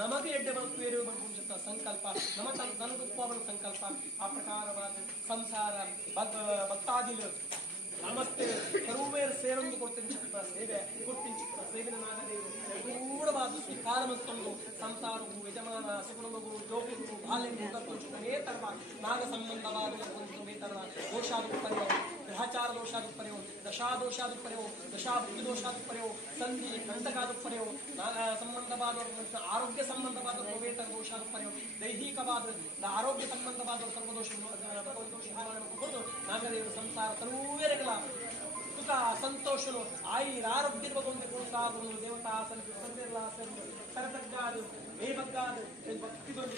ನಮಗೆ ಎಡ್ಡೆ ಬದುಕುವೇರು ಬದುಕುವಂತಹ ಸಂಕಲ್ಪ, ನಮ್ಮ ನನಗುಪ್ಪವನ ಸಂಕಲ್ಪ, ಆ ಪ್ರಕಾರವಾದ ಸಂಸಾರ ಭಕ್ ಭಕ್ತಾದಿಗಳು. ನಮಸ್ತೆ. ಸರ್ವೇರ್ ಸೇರೊಂದು ಕೊಡ್ತೀನಿ ಸೇವೆ ಕೊಡ್ತೀನಿ ಸೇವೆ ಸೇವೆನ ಪೂರ್ಣವಾದ ಸ್ವೀಕಾರ ಮತ್ತೊಂದು ಸಂಸಾರವು ಯಜಮಾನ ಸುಗುಣಮಗು ಜೋಗುರು ಬಾಲ್ಯವು ತತ್ವಂಚಿತನೇ ತರವ ನಾಗ ಸಂಬಂಧವಾದ ಒಂದು ವೇತನ ದೋಷಾದುಪರ್ಯೋ ಗ್ರಹಚಾರ ದೋಷಾದುಪರ್ಯೋ ದಶಾದೋಷಾದುಪರ್ಯೋ ದಶಾಬುದ್ಧಿ ದೋಷಾದುಪರ್ಯೋ ಸಂಧಿ ಕಂಟಕಾದುಪರ್ಯೋ ನಾಗ ಸಂಬಂಧವಾದ ಆರೋಗ್ಯ ಸಂಬಂಧವಾದ ವೇತನ ದೋಷಾದುಪರ್ಯೋ ದೈಹಿಕವಾದ ಆರೋಗ್ಯ ಸಂಬಂಧವಾದ ಸರ್ವದೋಷ ಭಗವದೋಷ ಹೊರತು ನಾಗದೇವರು ಸಂಸಾರ ಸರ್ವೇರಗಳ ಸುಖ ಸಂತೋಷನು ಆಯುರ ಆರೋಗ್ಯದ ಭಗವಂತ ಕೊಡುತ್ತಾಗುವುದು ದೇವತಾ ಸಂತ ಸರ್ವೆಲ್ಲ ಸರ್ವ ಕರತಗ್ಗಾದು ಬೇಬಗ್ಗಾದು ಭಕ್ತಿಗೊಂಡು